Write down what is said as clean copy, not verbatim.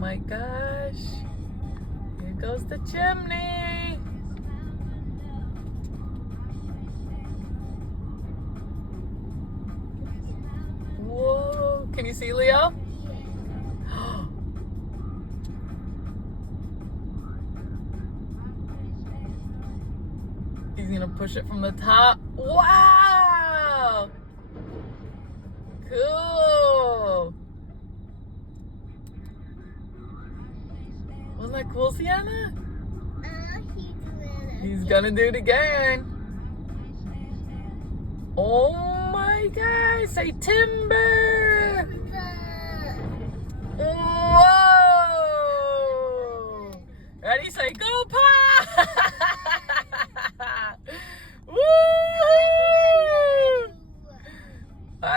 my gosh. Here goes the chimney. Whoa. Can you see Leo? He's gonna push it from the top. Wow! Cool. Wasn't that cool, Sienna? He's gonna do it again. Oh my gosh, say timber! Whoa! Ready, say go!